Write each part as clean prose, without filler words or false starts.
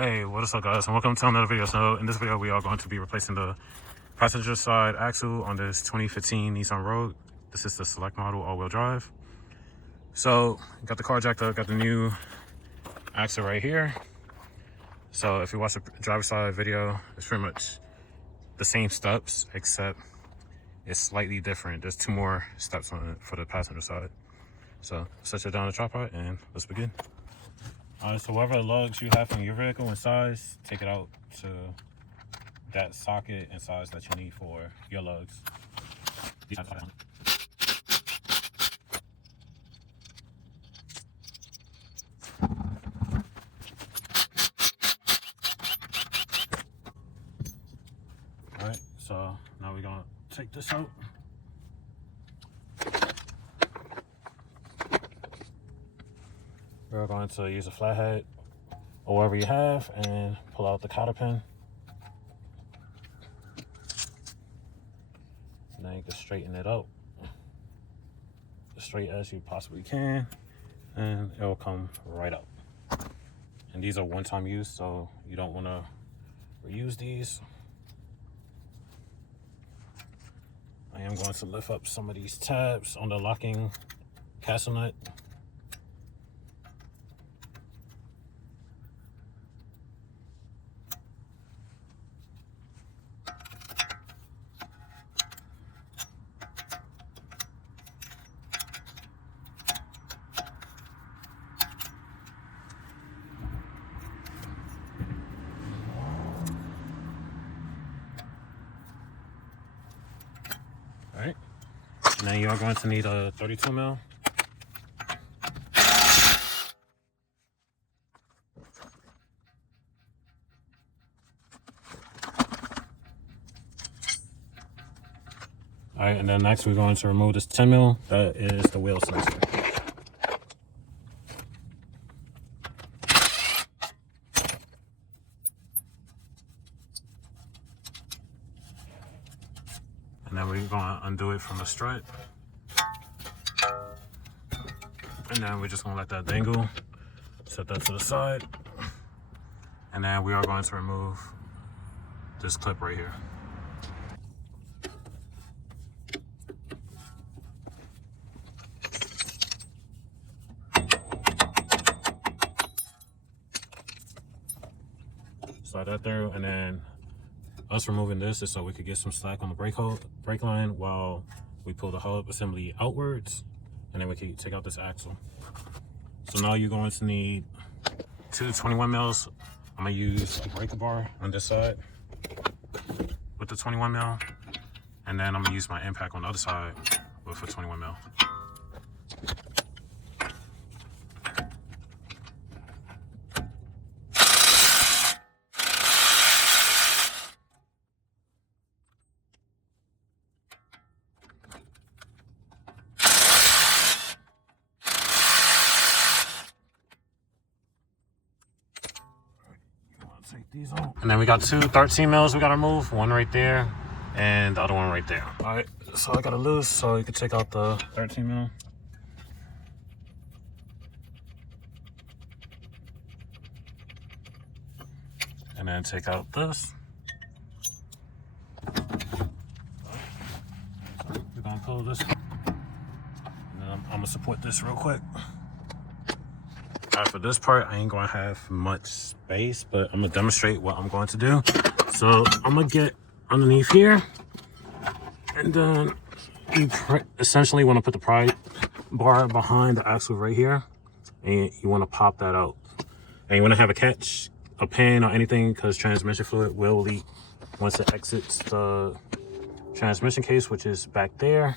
Hey, what is up guys, and welcome to another video. So in this video we are going to be replacing the passenger side axle on this 2015 Nissan Rogue. This is the select model all-wheel drive. So got the car jacked up, got the new axle right here. So if you watch the driver's side video, it's pretty much the same steps except it's slightly different. There's 2 more steps on it for the passenger side. So set it down the tripod and let's begin. Alright, so whatever lugs you have from your vehicle in size, take it out to that socket and size that you need for your lugs. Alright, so now we're gonna take this out. We're going to use a flathead or whatever you have and pull out the cotter pin. And then you can straighten it out as straight as you possibly can, and it will come right up. And these are one-time use, so you don't want to reuse these. I am going to lift up some of these tabs on the locking castle nut. Alright, now you are going to need a 32 mil. Alright, and then next we're going to remove this 10 mil. That is the wheel sensor. And then we're going to undo it from the strut. And then we're just going to let that dangle. Set that to the side. And then we are going to remove this clip right here. Slide that through, and then us removing this is so we could get some slack on the brake line while we pull the hub assembly outwards, and then we can take out this axle. So now you're going to need 2 21 mils. I'm gonna use a breaker bar on this side with the 21 mil, and then I'm gonna use my impact on the other side with a 21 mil. Take these out. And then we got 2 13 mils we gotta remove, one right there and the other one right there. All right, so I got it loose, so you can take out the 13 mil. And then take out this. So we're gonna pull this, and then I'm gonna support this real quick. For this part, I ain't gonna have much space, but I'm gonna demonstrate what I'm going to do. So I'm gonna get underneath here, and then you essentially want to put the pry bar behind the axle right here, and you want to pop that out. And you want to have a catch, a pin or anything, because transmission fluid will leak once it exits the transmission case, which is back there.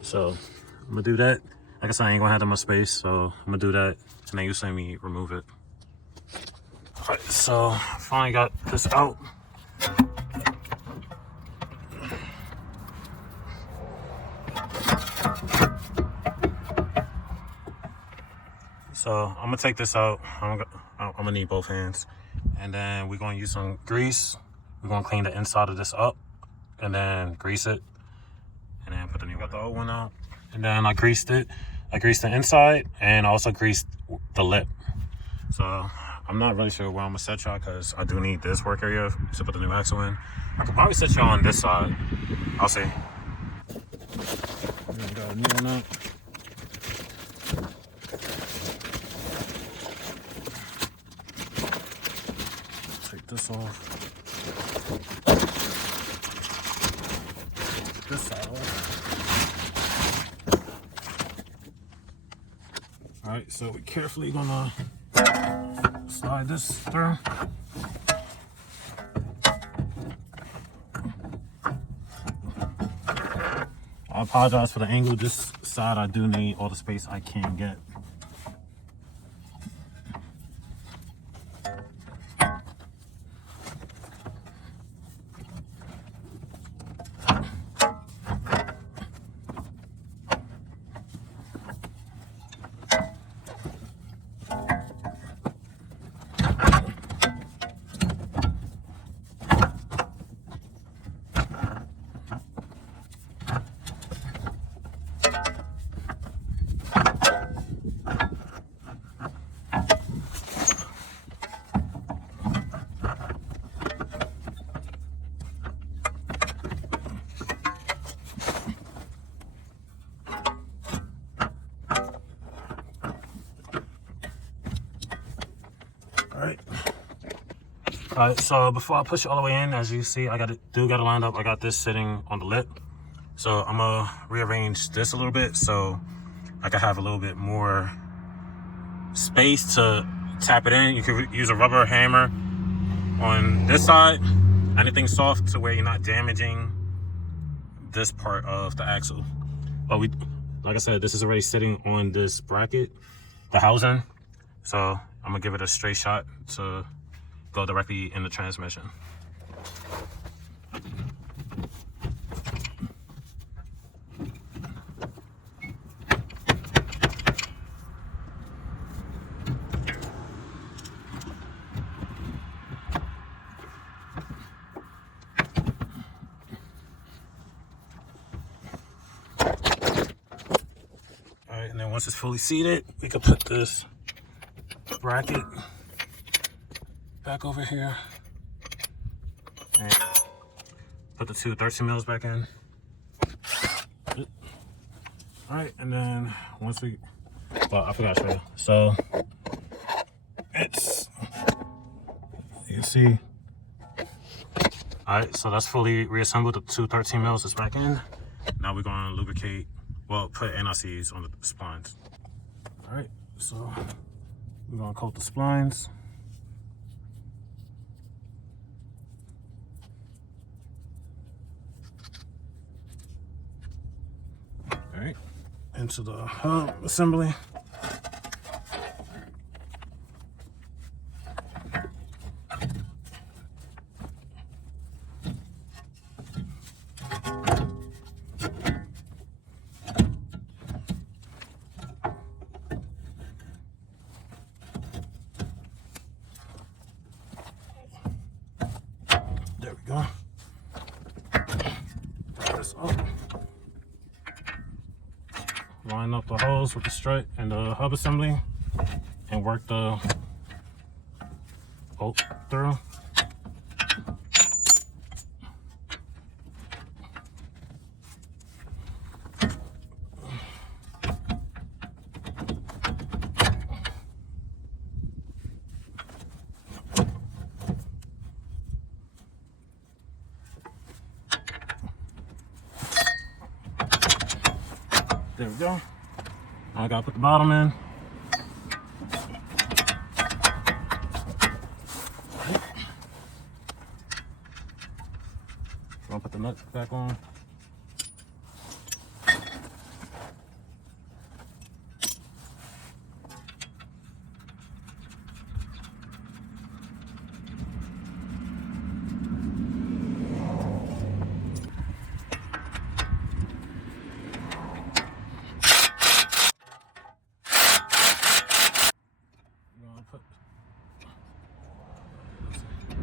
So I'm gonna do that. Like I said, I ain't gonna have that much space, so I'm gonna do that, and then you see me remove it. All right, so finally got this out. So I'm gonna take this out. I'm gonna need both hands, and then we're gonna use some grease. We're gonna clean the inside of this up, and then grease it, and then put the new. Got the old one out. And then I greased it. I greased the inside and also greased the lip. So I'm not really sure where I'm gonna set y'all because I do need this work area to put the new axle in. I could probably set y'all on this side. I'll see. We got a new one up. Take this off. This side off. Alright, so we're carefully gonna slide this through. I apologize for the angle. This side I do need all the space I can get. Alright, so before I push it all the way in, as you see, I got it lined up. I got this sitting on the lip. So I'm gonna rearrange this a little bit so I can have a little bit more space to tap it in. You could use a rubber hammer on this side, anything soft to where you're not damaging this part of the axle. But like I said, this is already sitting on this bracket, the housing. So I'm gonna give it a straight shot to go directly in the transmission. Alright, and then once it's fully seated, we can put this bracket back over here and put the two 13 mils back in. All right, and then once we, well, I forgot to show you. So it's, you can see. All right, so that's fully reassembled. The two 13 mils is back in. Now we're gonna lubricate, well, put NRCs on the splines. All right, so we're gonna coat the splines. All right, into the hub assembly. There we go. Put this up. Line up the holes with the strut and the hub assembly and work the bolt through. There we go. Now I gotta put the bottom in. Gonna put the nut back on.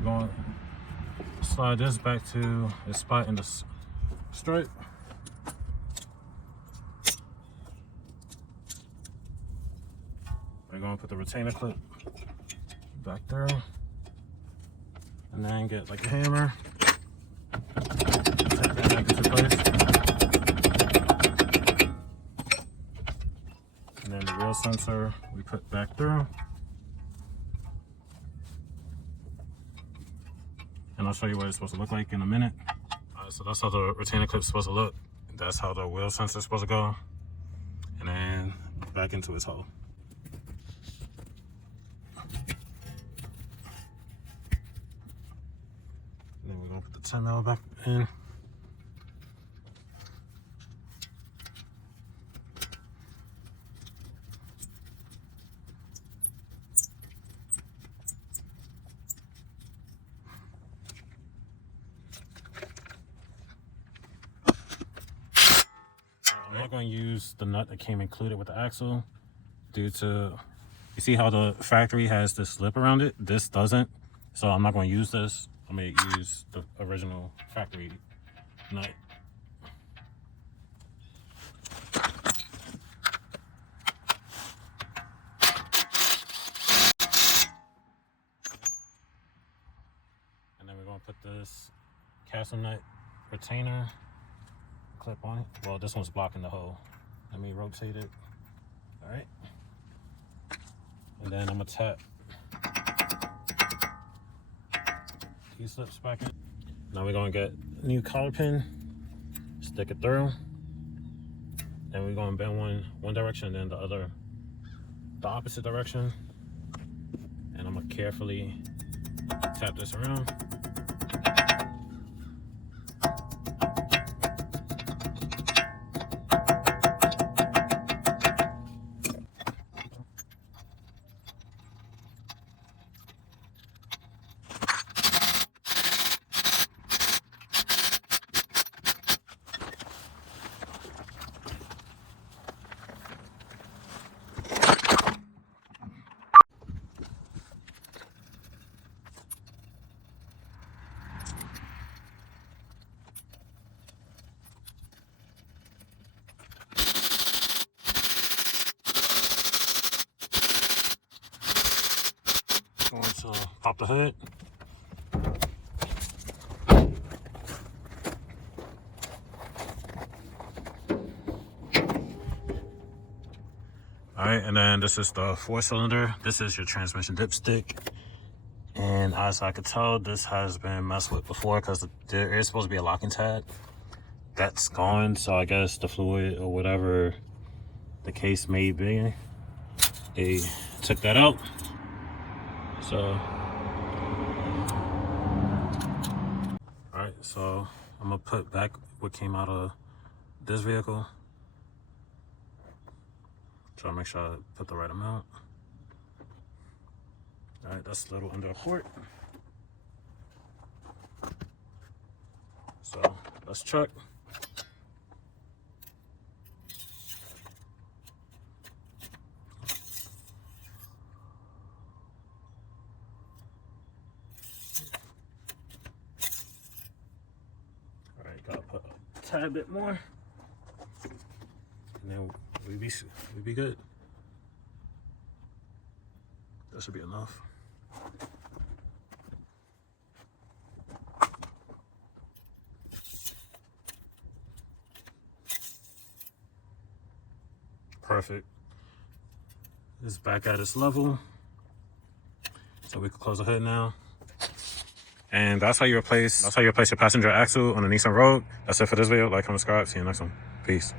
Going to slide this back to the spot in the strut. We're going to put the retainer clip back through, and then get like a hammer, set that back into place, and then the wheel sensor we put back through, and I'll show you what it's supposed to look like in a minute. Alright, so that's how the retainer clip's supposed to look. That's how the wheel sensor is supposed to go, and then back into its hole. And then we're gonna put the 10mm back in. I'm not going to use the nut that came included with the axle due to, you see how the factory has this lip around it? This doesn't, so I'm not going to use this. I'm going to use the original factory nut. And then we're going to put this castle nut retainer clip on it. Well, this one's blocking the hole. Let me rotate it. All right. And then I'm gonna tap these slips back in. Now we're gonna get a new collar pin, stick it through, and we're gonna bend one direction, then the opposite direction. And I'm gonna carefully tap this around. Going to pop the hood. All right, and then this is the 4-cylinder. This is your transmission dipstick. And as I could tell, this has been messed with before because there is supposed to be a locking tab. That's gone, so I guess the fluid or whatever the case may be, they took that out. So, all right, so I'm gonna put back what came out of this vehicle. Try to make sure I put the right amount. All right, that's a little under a quart. So let's check. All right, gotta put a tad bit more, and then we'd be good. That should be enough. Perfect. It's back at its level, so we can close the hood now. And that's how you replace your passenger axle on the Nissan Rogue. That's it for this video. Like, comment, subscribe. See you next one. Peace.